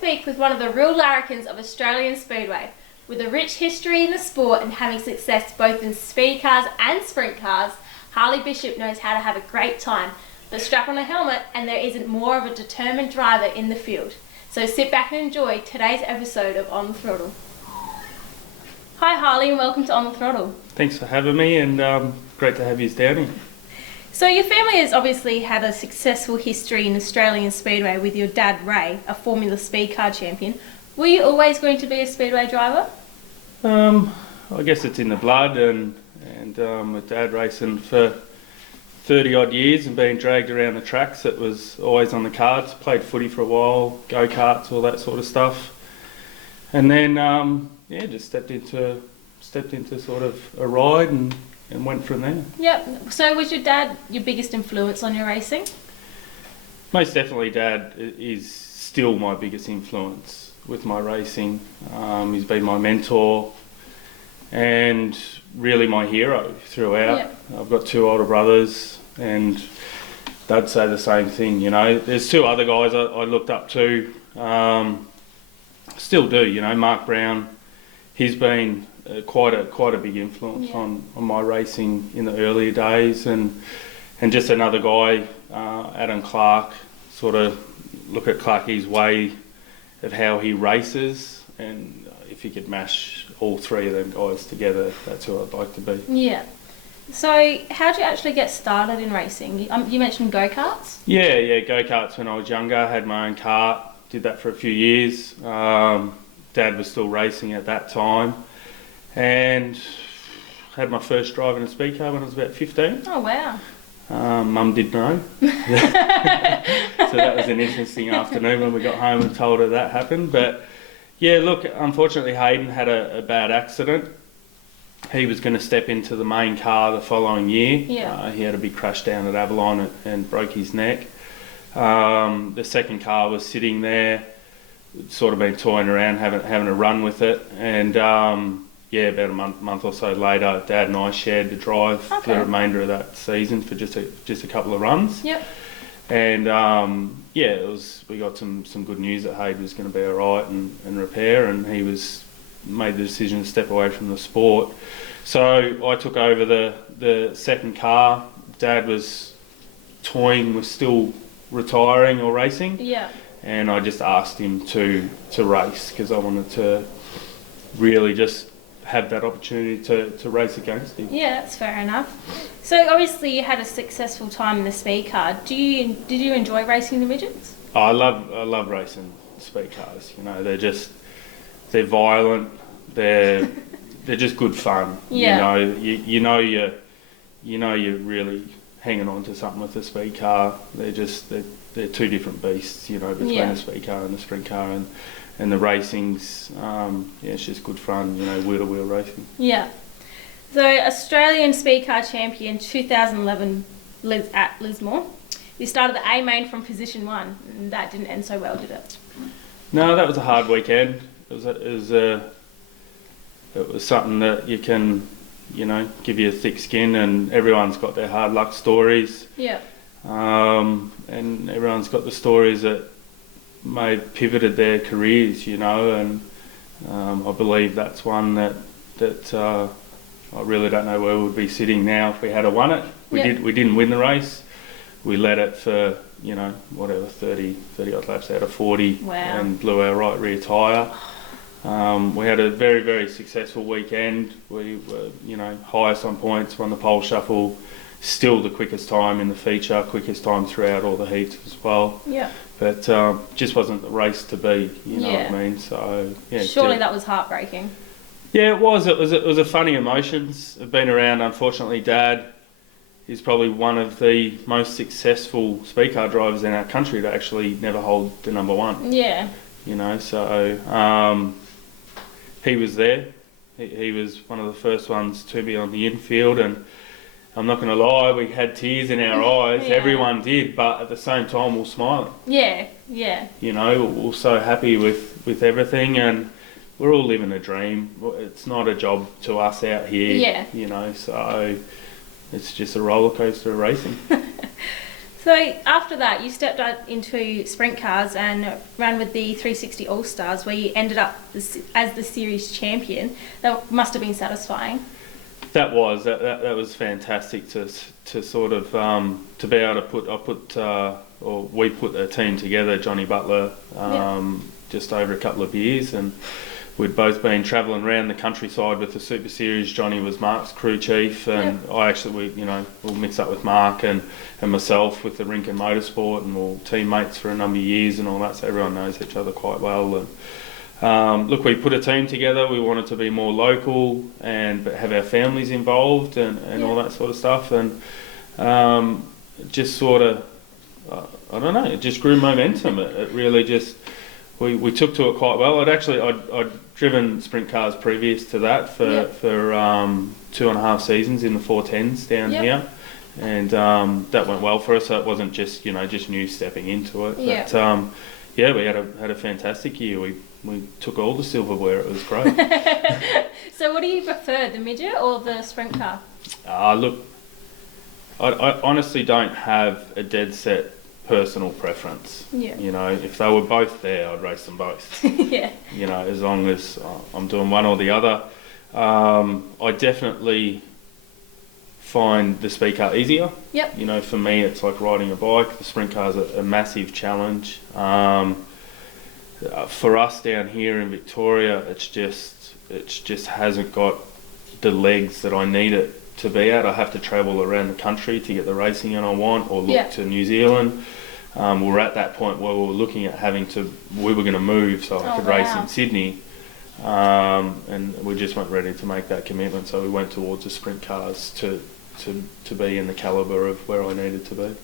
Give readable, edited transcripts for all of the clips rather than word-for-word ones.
speak with one of the real larrikins of Australian Speedway. With a rich history in the sport and having success both in speed cars and sprint cars, Harley Bishop knows how to have a great time. But strap on a helmet and there isn't more of a determined driver in the field. So sit back and enjoy today's episode of On the Throttle. Hi Harley and welcome to On the Throttle. Thanks for having me, and great to have you down here. So your family has obviously had a successful history in Australian Speedway with your dad Ray, a Formula Speed car champion. Were you always going to be a Speedway driver? I guess it's in the blood, and with Dad racing for 30 odd years and being dragged around the tracks, it was always on the cards. Played footy for a while, go-karts, all that sort of stuff. And then, just stepped into sort of a ride and went from there. Yep. So was your dad your biggest influence on your racing? Most definitely Dad is still my biggest influence with my racing. He's been my mentor and really my hero throughout. Yep. I've got two older brothers and they'd say the same thing, you know. There's two other guys I looked up to, still do, you know. Mark Brown, he's been quite a big influence on my racing in the earlier days, and just another guy, Adam Clark. Sort of look at Clarky's way of how he races, and if you could mash all three of them guys together, that's who I'd like to be. Yeah. So how did you actually get started in racing? You mentioned go-karts? Yeah, go-karts when I was younger. I had my own kart, did that for a few years. Dad was still racing at that time, and had my first drive in a speed car when I was about 15. Oh wow. Mum did know. So that was an interesting afternoon when we got home and told her that happened. But yeah, look, unfortunately Hayden had a bad accident. He was going to step into the main car the following year. Yeah. He had a big crash down at Avalon and broke his neck. The second car was sitting there, sort of been toying around, having a run with it, and about a month or so later, Dad and I shared the drive for the remainder of that season for just a couple of runs. Yep. And we got some good news that Hayden was going to be all right and repair, and he made the decision to step away from the sport. So I took over the second car. Dad was toying with still retiring or racing. Yeah. And I just asked him to race because I wanted to really just have that opportunity to race against him. Yeah, that's fair enough. So obviously you had a successful time in the speed car. Did you enjoy racing the midgets? I love racing speed cars. You know, they're violent. They're just good fun. Yeah. You know you're really hanging on to something with a speed car. They're two different beasts. You know, between a speed car and a sprint car, and the racing's, it's just good fun, you know, wheel-to-wheel racing. Yeah. So, Australian Speed Car Champion 2011 at Lismore. You started the A main from position 1, and that didn't end so well, did it? No, that was a hard weekend. It was something that you can, you know, give you a thick skin, and everyone's got their hard luck stories. Yeah. And everyone's got the stories that may have pivoted their careers, you know, and I believe that's one that I really don't know where we would be sitting now if we had won it. We didn't win the race. We led it for, you know, 30 odd laps out of 40. Wow. And blew our right rear tyre. We had a very, very successful weekend. We were, you know, highest on points, won the pole shuffle, still the quickest time in the feature, quickest time throughout all the heats as well. Yeah. But just wasn't the race to be, you know what I mean? So yeah. Surely that was heartbreaking. Yeah, it was. It was a funny emotions. I've been around. Unfortunately, Dad is probably one of the most successful speed car drivers in our country to actually never hold the number one. Yeah. You know, so he was there. He was one of the first ones to be on the infield, and I'm not going to lie, we had tears in our eyes. Yeah. Everyone did, but at the same time, we're smiling. Yeah. You know, we're so happy with everything, and we're all living a dream. It's not a job to us out here. Yeah. You know, so it's just a roller coaster of racing. So after that, you stepped out into sprint cars and ran with the 360 All Stars, where you ended up as the series champion. That must have been satisfying. That was fantastic to sort of to be able to we put a team together, Johnny Butler, just over a couple of years, and we'd both been travelling around the countryside with the Super Series. Johnny was Mark's crew chief, and we'll mix up with Mark and myself with the Rinkin Motorsport, and we're teammates for a number of years and all that, so everyone knows each other quite well. And look, we put a team together. We wanted to be more local and have our families involved and all that sort of stuff, and just sort of, I don't know, it just grew momentum. It really just, we took to it quite well. I'd driven sprint cars previous to that for 2.5 seasons in the 410s down here, and that went well for us. So it wasn't just new stepping into it. But we had a fantastic year. We took all the silverware. It was great. So what do you prefer, the midget or the sprint car? Look, I honestly don't have a dead set personal preference. If they were both there, I'd race them both. As long as I'm doing one or the other. I definitely find the speed car easier. For me, it's like riding a bike. The sprint car's a massive challenge. For us down here in Victoria, it just hasn't got the legs that I need it to be at. I have to travel around the country to get the racing in I want, or look to New Zealand. We're at that point where we were looking at we were going to move so I could race in Sydney, and we just weren't ready to make that commitment, so we went towards the sprint cars to be in the calibre of where I needed to be.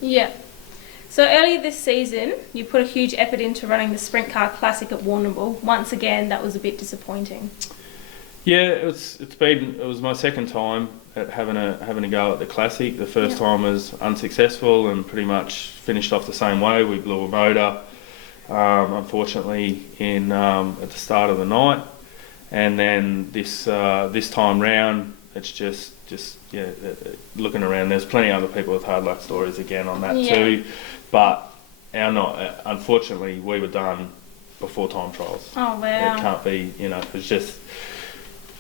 So earlier this season, you put a huge effort into running the Sprint Car Classic at Warrnambool. Once again, that was a bit disappointing. Yeah, it was my second time at having a go at the Classic. The first time was unsuccessful and pretty much finished off the same way. We blew a motor, unfortunately, at the start of the night, and then this time round, it's just looking around. There's plenty of other people with hard luck stories again on that too, but unfortunately, we were done before time trials. Oh wow! It can't be. It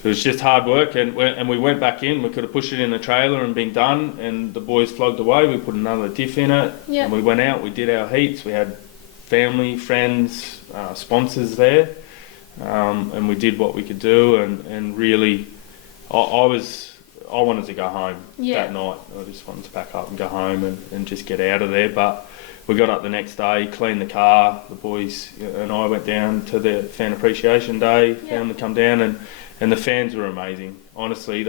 was just hard work, and we went back in. We could have pushed it in the trailer and been done, and the boys flogged away. We put another diff in it, and we went out. We did our heats. We had family, friends, sponsors there, and we did what we could do. And really, I wanted to go home that night. I just wanted to pack up and go home and just get out of there. But we got up the next day, cleaned the car. The boys and I went down to the Fan Appreciation Day, found them to come down, and the fans were amazing. Honestly,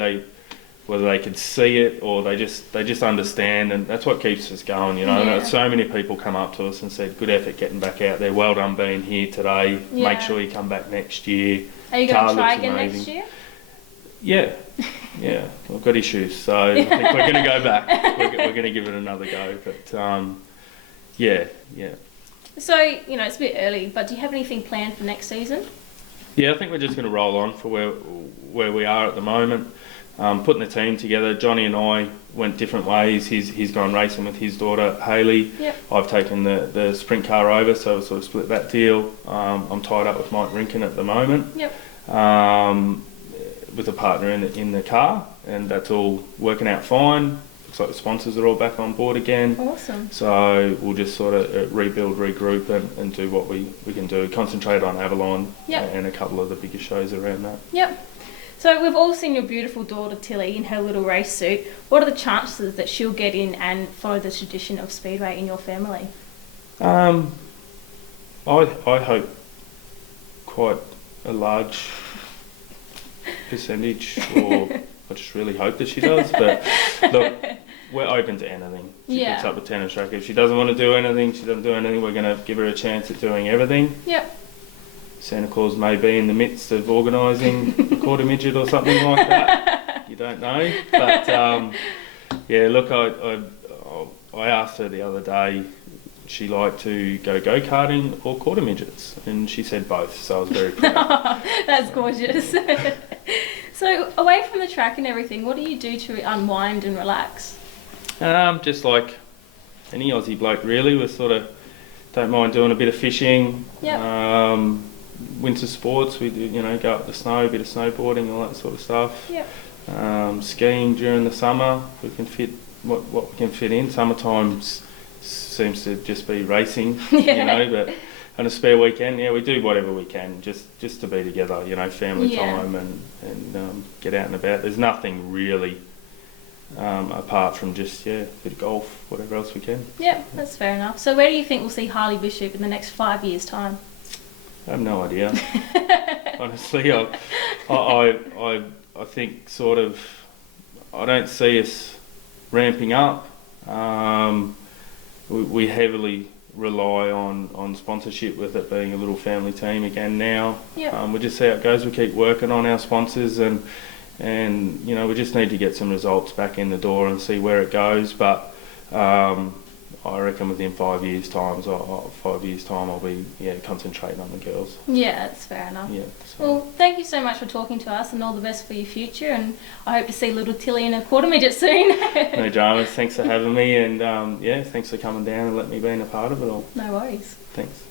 whether they could see it or they just understand, and that's what keeps us going. So many people come up to us and said, "Good effort getting back out there. Well done being here today. Make sure you come back next year." Are you going to try again next year? Yeah, we've got issues, so I think we're going to go back. We're going to give it another go, but yeah. So, it's a bit early, but do you have anything planned for next season? Yeah, I think we're just going to roll on for where we are at the moment. Putting the team together, Johnny and I went different ways. He's gone racing with his daughter Harley. I've taken the sprint car over, so we sort of split that deal. I'm tied up with Mike Rinkin at the moment. With a partner in the car, and that's all working out fine. Looks like the sponsors are all back on board again. Awesome. So we'll just sort of rebuild, regroup, and do what we can do. Concentrate on Avalon and a couple of the bigger shows around that. So we've all seen your beautiful daughter Tilly in her little race suit. What are the chances that she'll get in and follow the tradition of Speedway in your family? I hope quite a large percentage, or I just really hope that she does. But look, we're open to anything. She picks up a tennis racket. If she doesn't want to do anything, we're going to give her a chance at doing everything. Santa Claus may be in the midst of organising a quarter midget or something like that. You don't know. But look, I asked her the other day, she liked to go-karting or quarter midgets, and she said both, so I was very proud. That's gorgeous. So away from the track and everything, what do you do to unwind and relax? Just like any Aussie bloke really. We sort of don't mind doing a bit of fishing. Yep. Winter sports, we do, you know, go up the snow, a bit of snowboarding, all that sort of stuff. Yep. Skiing during the summer, we can fit what we can fit in. Summertime seems to just be racing, Yeah. you know, but on a spare weekend, yeah, we do whatever we can just to be together, you know, family Yeah. time and get out and about. There's nothing really apart from just, yeah, a bit of golf, whatever else we can. Yep, that's fair enough. So where do you think we'll see Harley Bishop in the next 5 years' time? I have no idea. Honestly, I think sort of, I don't see us ramping up. We heavily rely on sponsorship, with it being a little family team again now. Yep. We'll just see how it goes. We keep working on our sponsors and you know, we just need to get some results back in the door and see where it goes. But I reckon within 5 years' time, I'll be concentrating on the girls. Yeah, that's fair enough. Yeah. So. Well, thank you so much for talking to us, and all the best for your future. And I hope to see little Tilly in a quarter midget soon. No dramas. Thanks for having me, and thanks for coming down and letting me be a part of it all. No worries. Thanks.